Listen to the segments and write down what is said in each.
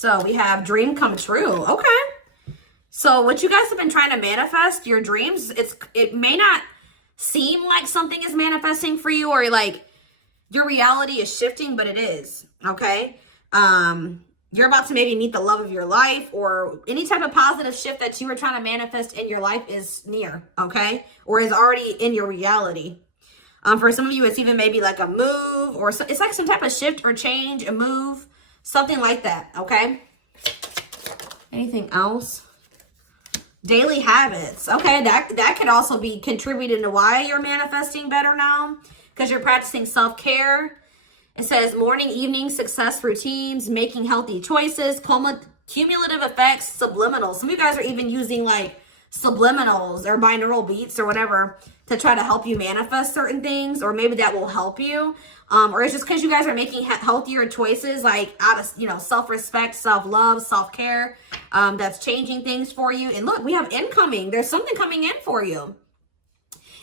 So we have dream come true. Okay. So what you guys have been trying to manifest, your dreams, it may not seem like something is manifesting for you, or like your reality is shifting, but it is. Okay. You're about to maybe meet the love of your life, or any type of positive shift that you were trying to manifest in your life is near, okay? Or is already in your reality. For some of you, it's even maybe like a move, or it's like some type of shift or change, a move, something like that, okay? Anything else? Daily habits. Okay, that could also be contributing to why you're manifesting better now, because you're practicing self-care. It says morning, evening, success routines, making healthy choices, cumulative effects, subliminals. Some of you guys are even using like subliminals or binaural beats or whatever to try to help you manifest certain things, or maybe that will help you. Or it's just because you guys are making healthier choices, like out of, you know, self-respect, self-love, self-care, that's changing things for you. And look, we have incoming. There's something coming in for you.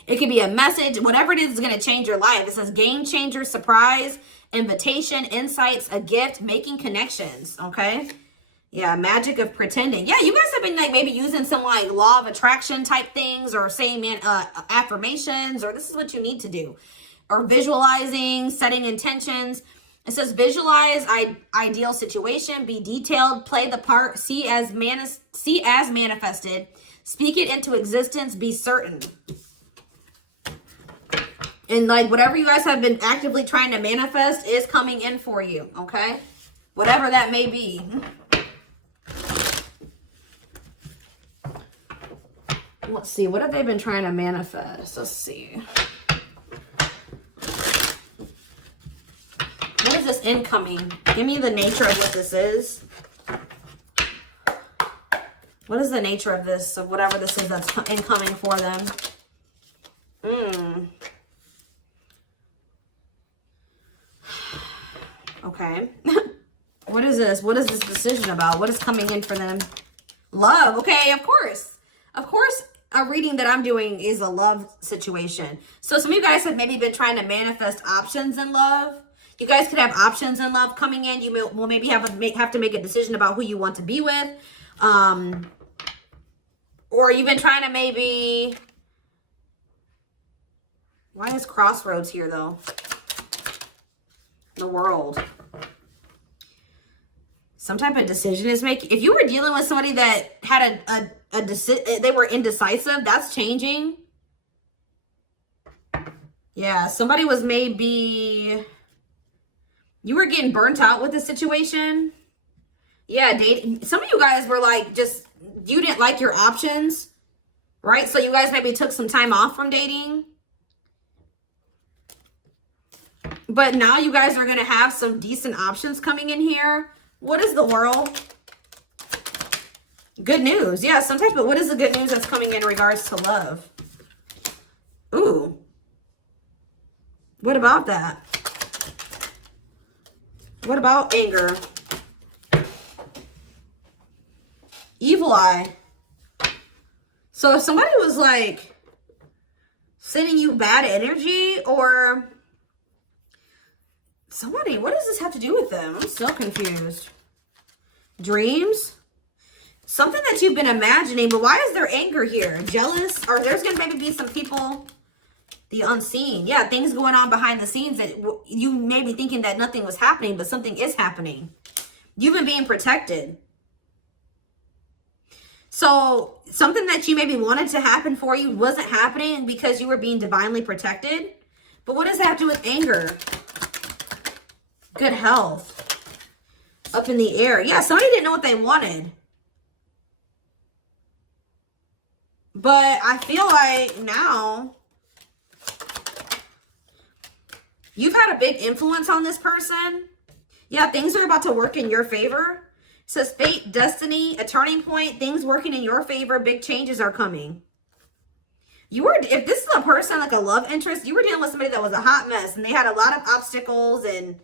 It could be a message, whatever it is going to change your life. It says game changer, surprise, invitation, insights, a gift, making connections. Okay. Yeah. Magic of pretending. Yeah. You guys have been like maybe using some like law of attraction type things, or saying affirmations, or this is what you need to do, or visualizing, setting intentions. It says visualize ideal situation, be detailed, play the part, see as manifested, speak it into existence, be certain. And like whatever you guys have been actively trying to manifest is coming in for you, okay? Whatever that may be. Let's see, what have they been trying to manifest? Let's see. What is this incoming? Give me the nature of what this is. What is the nature of this, of whatever this is that's incoming for them? Okay. What is this? What is this decision about? What is coming in for them? Love. Okay, of course. Of course, a reading that I'm doing is a love situation. So some of you guys have maybe been trying to manifest options in love. You guys could have options in love coming in. You will maybe have to make a decision about who you want to be with. Or you've been trying to maybe... Why is crossroads here, though? The world. Some type of decision is making. If you were dealing with somebody that had a decision, they were indecisive, that's changing. Yeah, somebody was maybe, you were getting burnt out with the situation. Yeah, dating. Some of you guys were like, just, you didn't like your options, right? So you guys maybe took some time off from dating. But now you guys are going to have some decent options coming in here. What is the world? Good news. Yeah, sometimes, but what is the good news that's coming in regards to love? Ooh. What about that? What about anger? Evil eye. So if somebody was like sending you bad energy, or somebody, what does this have to do with them? I'm still confused. Dreams? Something that you've been imagining, but why is there anger here? Jealous? Or there's going to maybe be some people, the unseen. Yeah, things going on behind the scenes that you may be thinking that nothing was happening, but something is happening. You've been being protected. So something that you maybe wanted to happen for you wasn't happening because you were being divinely protected. But what does that have to do with anger? Good health. Up in the air. Yeah, somebody didn't know what they wanted. But I feel like now you've had a big influence on this person. Yeah, things are about to work in your favor. It says fate, destiny, a turning point, things working in your favor, big changes are coming. If this is a person like a love interest, you were dealing with somebody that was a hot mess and they had a lot of obstacles and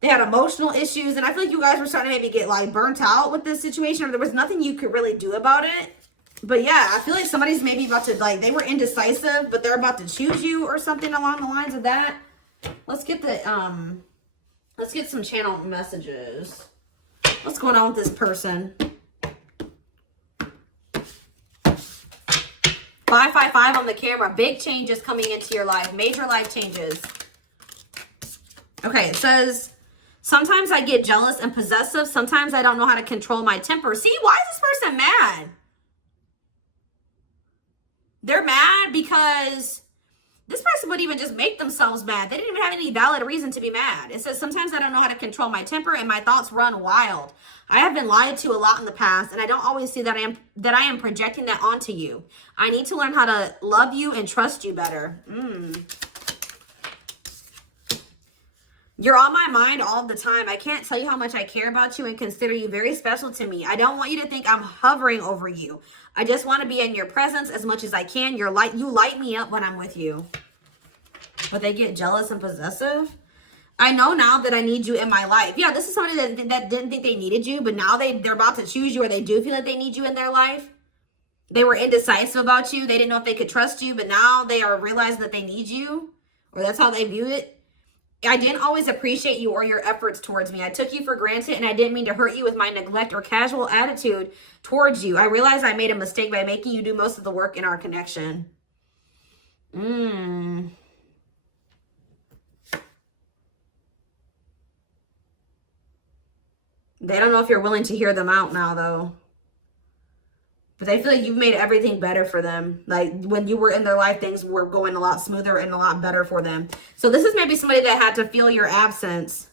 they had emotional issues. And I feel like you guys were starting to maybe get like burnt out with this situation, or there was nothing you could really do about it. But yeah, I feel like somebody's maybe about to, like, they were indecisive, but they're about to choose you or something along the lines of that. Let's get the, let's get some channel messages. What's going on with this person? 555 on the camera. Big changes coming into your life. Major life changes. Okay, it says, sometimes I get jealous and possessive. Sometimes I don't know how to control my temper. See, why is this person mad? They're mad because this person would even just make themselves mad. They didn't even have any valid reason to be mad. It says, sometimes I don't know how to control my temper and my thoughts run wild. I have been lied to a lot in the past, and I don't always see that I am projecting that onto you. I need to learn how to love you and trust you better. You're on my mind all the time. I can't tell you how much I care about you and consider you very special to me. I don't want you to think I'm hovering over you. I just want to be in your presence as much as I can. You light me up when I'm with you. But they get jealous and possessive. I know now that I need you in my life. Yeah, this is somebody that didn't think they needed you, but now they're about to choose you, or they do feel like they need you in their life. They were indecisive about you. They didn't know if they could trust you, but now they are realizing that they need you, or that's how they view it. I didn't always appreciate you or your efforts towards me. I took you for granted, and I didn't mean to hurt you with my neglect or casual attitude towards you. I realized I made a mistake by making you do most of the work in our connection. They don't know if you're willing to hear them out now, though. But they feel like you've made everything better for them. Like, when you were in their life, things were going a lot smoother and a lot better for them. So this is maybe somebody that had to feel your absence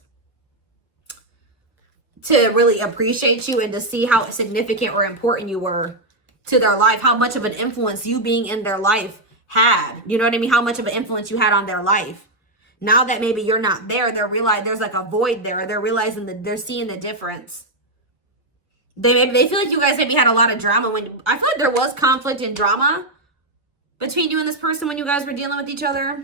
to really appreciate you and to see how significant or important you were to their life. How much of an influence you being in their life had. You know what I mean? How much of an influence you had on their life. Now that maybe you're not there, they're realizing there's like a void there. They're realizing that they're seeing the difference. They feel like you guys maybe had a lot of drama. I feel like there was conflict and drama between you and this person when you guys were dealing with each other.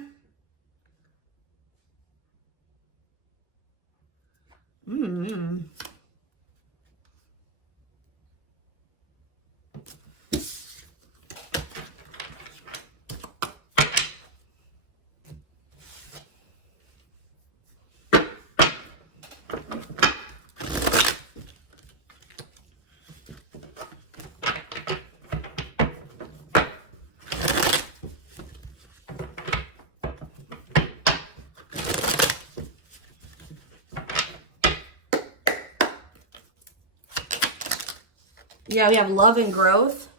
Yeah, we have love and growth.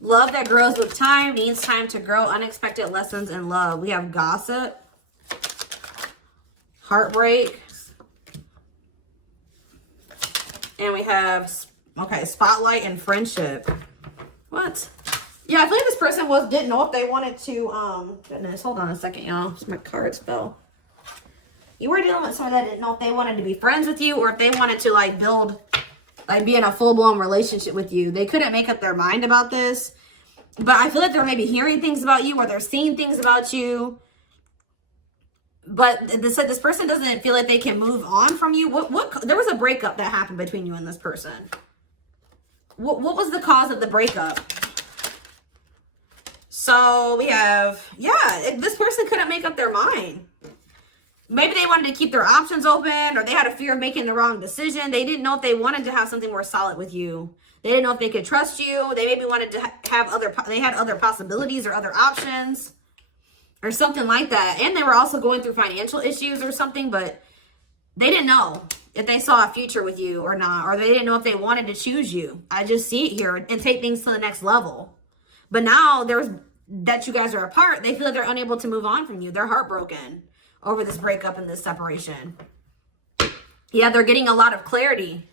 Love that grows with time, needs time to grow, unexpected lessons in love. We have gossip, heartbreak, and we have, okay, spotlight and friendship. What? Yeah, I feel like this person didn't know if they wanted to, goodness, hold on a second, y'all. My cards fell. You were dealing with someone that didn't know if they wanted to be friends with you or if they wanted to, like, be in a full-blown relationship with you. They couldn't make up their mind about this. But I feel like they're maybe hearing things about you or they're seeing things about you. But this person doesn't feel like they can move on from you. There was a breakup that happened between you and this person. What was the cause of the breakup? So we have, yeah, this person couldn't make up their mind. Maybe they wanted to keep their options open, or they had a fear of making the wrong decision. They didn't know if they wanted to have something more solid with you. They didn't know if they could trust you. They maybe wanted to they had other possibilities or other options or something like that. And they were also going through financial issues or something, but they didn't know if they saw a future with you or not, or they didn't know if they wanted to choose you. I just see it here and take things to the next level. But now that you guys are apart, they feel like they're unable to move on from you. They're heartbroken over this breakup and this separation. Yeah, they're getting a lot of clarity.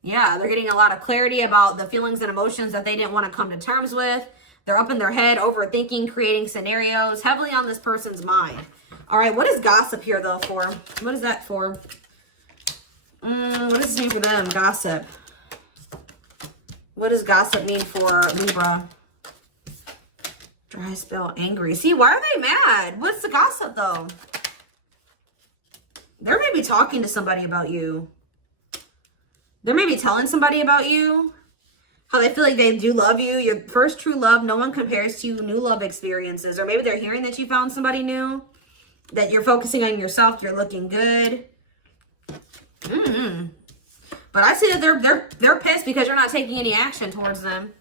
Yeah, they're getting a lot of clarity about the feelings and emotions that they didn't want to come to terms with. They're up in their head, overthinking, creating scenarios, heavily on this person's mind. All right, what is gossip here, though, for? What is that for? What does this mean for them, gossip? What does gossip mean for Libra? Dry spell, angry. See, why are they mad? What's the gossip, though? They're maybe talking to somebody about you. They're maybe telling somebody about you. How they feel like they do love you. Your first true love. No one compares to you. New love experiences. Or maybe they're hearing that you found somebody new. That you're focusing on yourself. You're looking good. But I see that they're pissed because you're not taking any action towards them.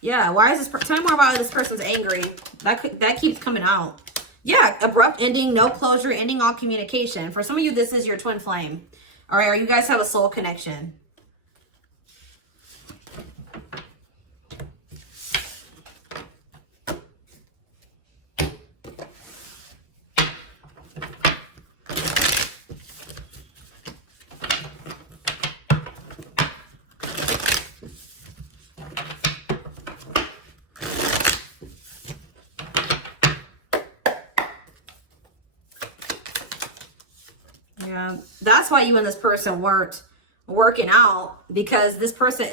Yeah, why is this? Tell me more about this person's angry. That keeps coming out. Yeah, abrupt ending, no closure, ending all communication. For some of you, this is your twin flame. All right, or you guys have a soul connection. Yeah, that's why you and this person weren't working out, because this person,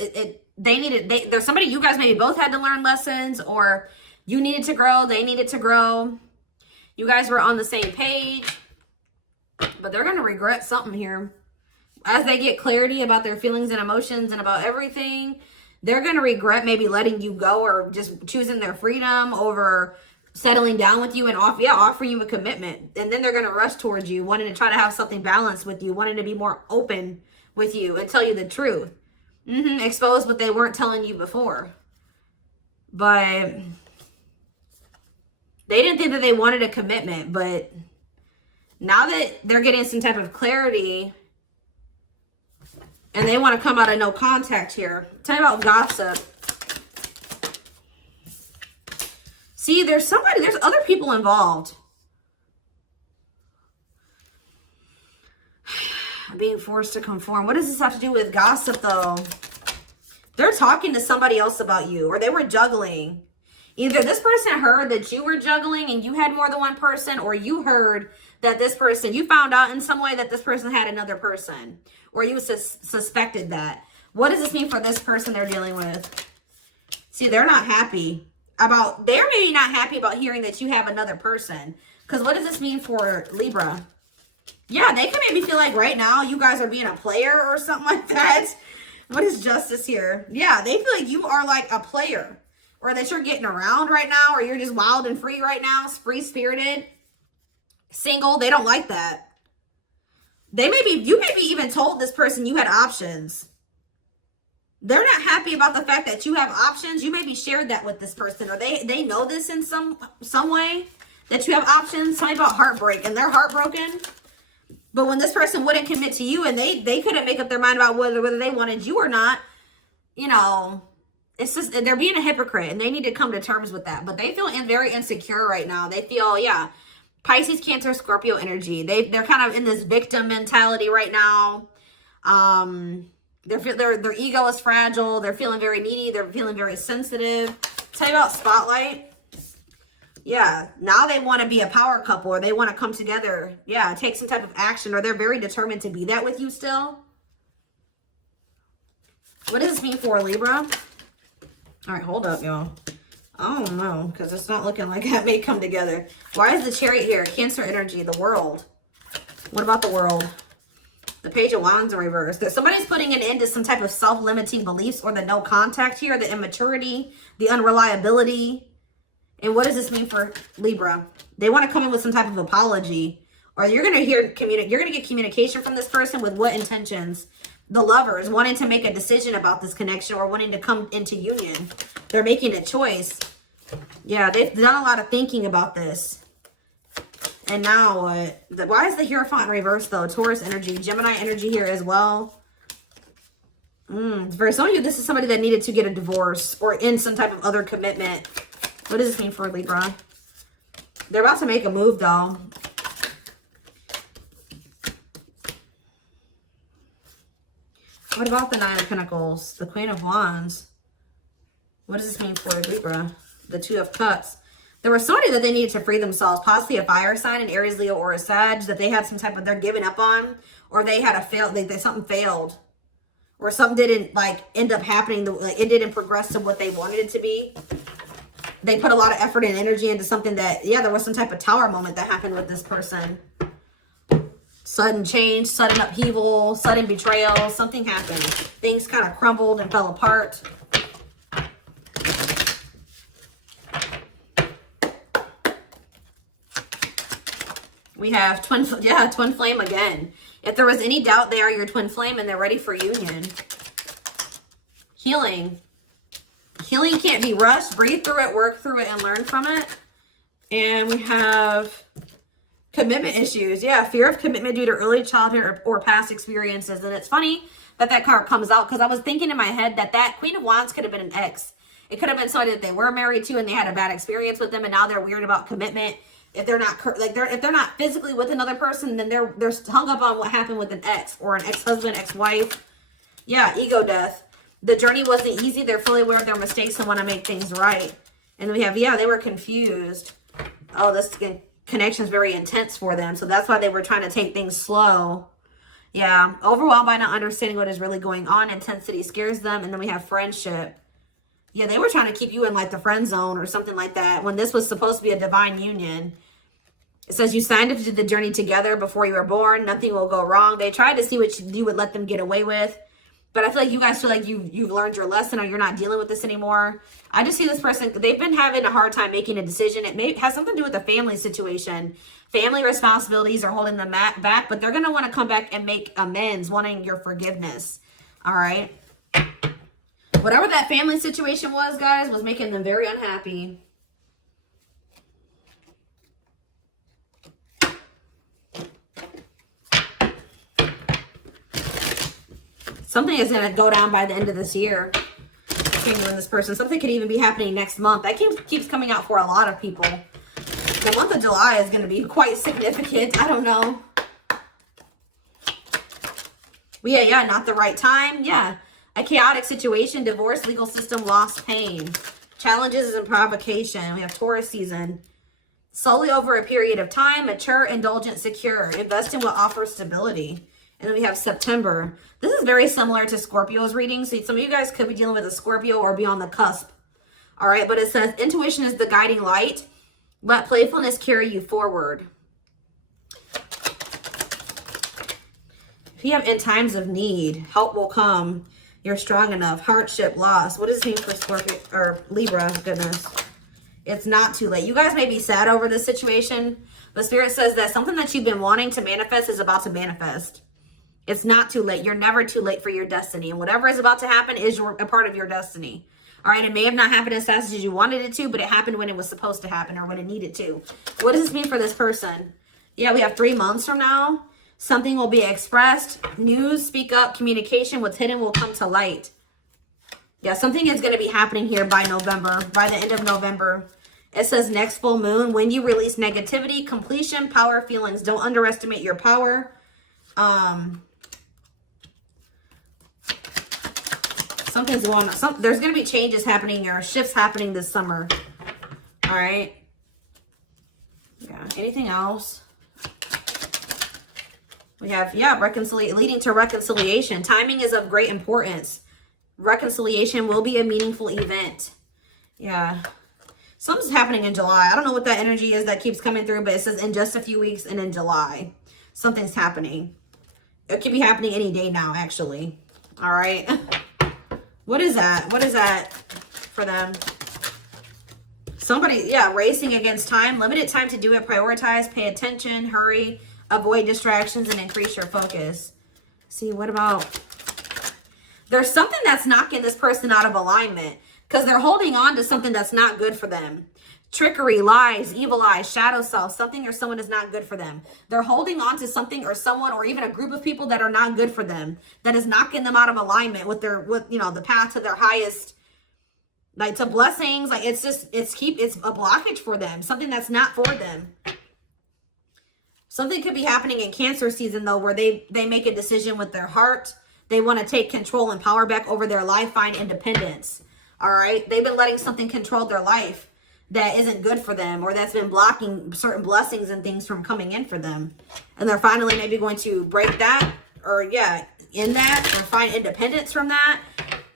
there's somebody, you guys maybe both had to learn lessons, or you needed to grow, they needed to grow. You guys were on the same page, but they're going to regret something here. As they get clarity about their feelings and emotions and about everything, they're going to regret maybe letting you go, or just choosing their freedom over settling down with you and offering you a commitment. And then they're going to rush towards you, wanting to try to have something balanced with you, wanting to be more open with you and tell you the truth. Expose what they weren't telling you before. But they didn't think that they wanted a commitment. But now that they're getting some type of clarity and they want to come out of no contact here. Tell me about gossip. See, there's other people involved. Being forced to conform. What does this have to do with gossip, though? They're talking to somebody else about you, or they were juggling. Either this person heard that you were juggling and you had more than one person, or you heard that this person, you found out in some way that this person had another person, or you suspected that. What does this mean for this person they're dealing with? See, they're not happy. They're maybe not happy about hearing that you have another person. Because what does this mean for Libra? Yeah, they can maybe feel like right now you guys are being a player or something like that. What is justice here? Yeah, they feel like you are like a player. Or that you're getting around right now. Or you're just wild and free right now. Free-spirited. Single. They don't like that. You may be even told this person you had options. They're not happy about the fact that you have options. You maybe shared that with this person, or they know this in some way, that you have options. Something about heartbreak, and they're heartbroken. But when this person wouldn't commit to you, and they couldn't make up their mind about whether they wanted you or not, you know, it's just, they're being a hypocrite, and they need to come to terms with that. But they feel very insecure right now. They feel, yeah, Pisces, Cancer, Scorpio energy. They're kind of in this victim mentality right now. Their ego is fragile. They're feeling very needy. They're feeling very sensitive. Tell you about spotlight. Yeah, now they want to be a power couple, or they want to come together. Yeah, take some type of action, or they're very determined to be that with you still. What does this mean for Libra? All right, hold up, y'all. I don't know, because it's not looking like that may come together. Why is the Chariot here? Cancer energy, the world. What about the world? The Page of Wands in reverse. That somebody's putting an end to some type of self-limiting beliefs, or the no contact here, the immaturity, the unreliability. And what does this mean for Libra? They want to come in with some type of apology, or you're going to you're going to get communication from this person with what intentions? The Lovers wanting to make a decision about this connection, or wanting to come into union. They're making a choice. Yeah, they've done a lot of thinking about this. And now, why is the Hierophant in reverse, though? Taurus energy, Gemini energy here as well. For some of you, this is somebody that needed to get a divorce, or in some type of other commitment. What does this mean for Libra? They're about to make a move, though. What about the Nine of Pentacles? The Queen of Wands. What does this mean for Libra? The Two of Cups. There was somebody that they needed to free themselves, possibly a fire sign, an Aries, Leo, or a Sag, that they had some type of, they're giving up on, or they had a fail, something failed, or something didn't like end up happening, it didn't progress to what they wanted it to be. They put a lot of effort and energy into something that, yeah, there was some type of tower moment that happened with this person. Sudden change, sudden upheaval, sudden betrayal, something happened. Things kind of crumbled and fell apart. We have twin flame again. If there was any doubt, they are your twin flame and they're ready for union. Healing. Healing can't be rushed. Breathe through it, work through it, and learn from it. And we have commitment issues. Yeah, fear of commitment due to early childhood or past experiences. And it's funny that that card comes out because I was thinking in my head that that Queen of Wands could have been an ex. It could have been somebody that they were married to and they had a bad experience with them and now they're weird about commitment. If they're not if they're not physically with another person, then they're hung up on what happened with an ex or an ex-husband, ex-wife. Yeah, ego death. The journey wasn't easy. They're fully aware of their mistakes and want to make things right. And then we have, yeah, they were confused. Oh, this connection is very intense for them. So that's why they were trying to take things slow. Yeah, overwhelmed by not understanding what is really going on. Intensity scares them. And then we have friendship. Yeah, they were trying to keep you in like the friend zone or something like that when this was supposed to be a divine union. It says you signed up to the journey together before you were born. Nothing will go wrong. They tried to see what you would let them get away with. But I feel like you guys feel like you've learned your lesson or you're not dealing with this anymore. I just see this person, they've been having a hard time making a decision. It has something to do with the family situation. Family responsibilities are holding them back, but they're going to want to come back and make amends, wanting your forgiveness. All right. Whatever that family situation was, guys, was making them very unhappy. Something is going to go down by the end of this year. Continuing this person. Something could even be happening next month. That keeps coming out for a lot of people. The month of July is going to be quite significant. I don't know. Yeah, not the right time. Yeah. A chaotic situation, divorce, legal system, loss, pain. Challenges and provocation. We have Taurus season. Solely over a period of time, mature, indulgent, secure. Invest in what offers stability. And then we have September. This is very similar to Scorpio's reading. So some of you guys could be dealing with a Scorpio or be on the cusp. All right, but it says intuition is the guiding light. Let playfulness carry you forward. If you have in times of need, help will come. You're strong enough. Hardship, loss. What does it mean for Scorpio or Libra? Goodness. It's not too late. You guys may be sad over this situation, but Spirit says that something that you've been wanting to manifest is about to manifest. It's not too late. You're never too late for your destiny. And whatever is about to happen is a part of your destiny. All right, it may have not happened as fast as you wanted it to, but it happened when it was supposed to happen or when it needed to. What does this mean for this person? Yeah, we have 3 months from now. Something will be expressed. News, speak up, communication. What's hidden will come to light. Yeah, something is going to be happening here by November, by the end of November. It says next full moon, when you release negativity, completion, power, feelings. Don't underestimate your power. Something's going on. There's going to be changes happening or shifts happening this summer. All right. Yeah. Anything else? We have, yeah, leading to reconciliation. Timing is of great importance. Reconciliation will be a meaningful event. Yeah. Something's happening in July. I don't know what that energy is that keeps coming through, but it says in just a few weeks and in July. Something's happening. It could be happening any day now, actually. All right. What is that? What is that for them? Somebody, yeah, racing against time. Limited time to do it. Prioritize, pay attention, hurry, avoid distractions, and increase your focus. See, what about... There's something that's knocking this person out of alignment because they're holding on to something that's not good for them. Trickery, lies, evil eyes, shadow self, something or someone is not good for them. They're holding on to something or someone or even a group of people that are not good for them, that is knocking them out of alignment with the path to their highest, like to blessings. Like it's a blockage for them, something that's not for them. Something could be happening in Cancer season though, where they make a decision with their heart. They want to take control and power back over their life, find independence. All right. They've been letting something control their life that isn't good for them, or that's been blocking certain blessings and things from coming in for them. And they're finally maybe going to break that, or yeah, in that, or find independence from that.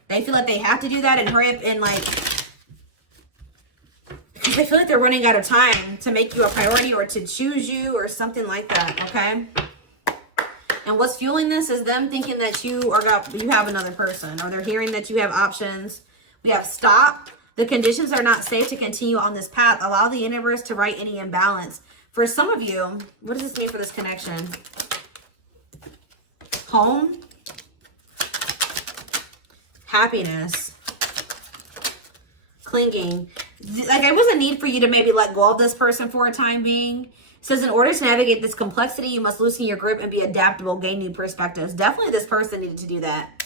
They feel like they have to do that and hurry up and because they feel like they're running out of time to make you a priority or to choose you or something like that, okay? And what's fueling this is them thinking that you have another person, or they're hearing that you have options. We have stop. The conditions are not safe to continue on this path. Allow the universe to right any imbalance. For some of you, what does this mean for this connection? Home, happiness, clinging. Like, there was a need for you to maybe let go of this person for a time being. It says, in order to navigate this complexity, you must loosen your grip and be adaptable, gain new perspectives. Definitely this person needed to do that.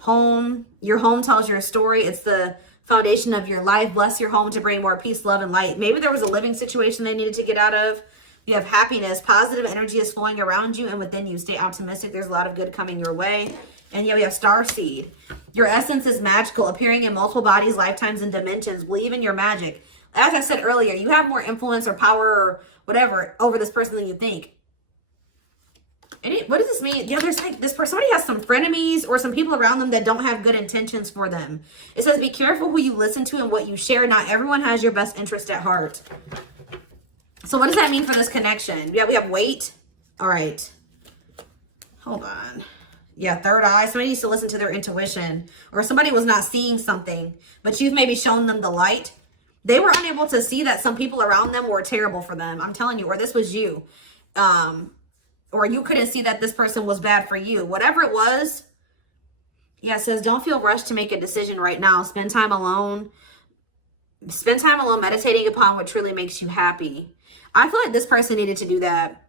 Home, your home tells your story. It's the foundation of your life. Bless your home to bring more peace, love, and light. Maybe there was a living situation they needed to get out of. You have happiness. Positive energy is flowing around you and within you. Stay optimistic. There's a lot of good coming your way. And yeah, we have starseed. Your essence is magical, appearing in multiple bodies, lifetimes, and dimensions. Believe in your magic. As I said earlier, you have more influence or power or whatever over this person than you think. What does this mean? Yeah, there's like this person, somebody has some frenemies or some people around them that don't have good intentions for them. It says, be careful who you listen to and what you share. Not everyone has your best interest at heart. So what does that mean for this connection? Yeah, we have weight. All right. Hold on. Yeah, third eye. Somebody needs to listen to their intuition. Or somebody was not seeing something, but you've maybe shown them the light. They were unable to see that some people around them were terrible for them. I'm telling you, or this was you. Or you couldn't see that this person was bad for you. Whatever it was. Yeah, it says, don't feel rushed to make a decision right now. Spend time alone. Spend time alone meditating upon what truly makes you happy. I feel like this person needed to do that.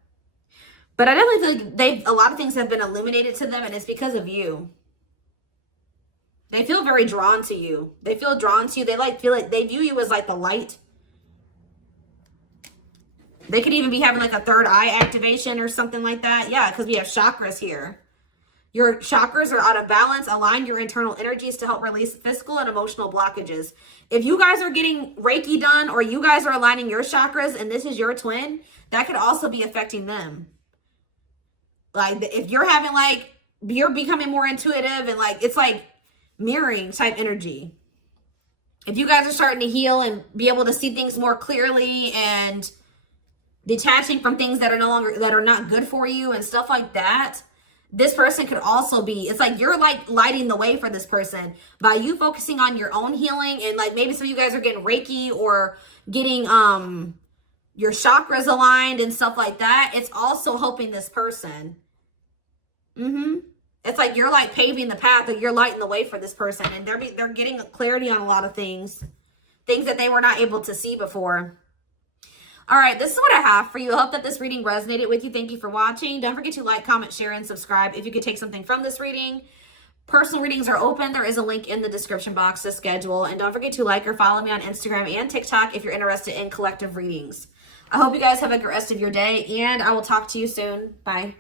But I definitely feel like a lot of things have been illuminated to them, and it's because of you. They feel very drawn to you. They feel drawn to you. They feel like they view you as like the light. They could even be having like a third eye activation or something like that. Yeah, because we have chakras here. Your chakras are out of balance. Align your internal energies to help release physical and emotional blockages. If you guys are getting Reiki done or you guys are aligning your chakras and this is your twin, that could also be affecting them. Like if you're having like, you're becoming more intuitive and like, it's like mirroring type energy. If you guys are starting to heal and be able to see things more clearly and detaching from things that are no longer, that are not good for you and stuff like that, this person could also be, it's like you're like lighting the way for this person by you focusing on your own healing. And like maybe some of you guys are getting Reiki or getting your chakras aligned and stuff like that. It's also helping this person. It's like you're like paving the path, that you're lighting the way for this person, and they're getting clarity on a lot of things that they were not able to see before. All right, this is what I have for you. I hope that this reading resonated with you. Thank you for watching. Don't forget to like, comment, share, and subscribe if you could take something from this reading. Personal readings are open. There is a link in the description box to schedule. And don't forget to like or follow me on Instagram and TikTok if you're interested in collective readings. I hope you guys have a good rest of your day, and I will talk to you soon. Bye.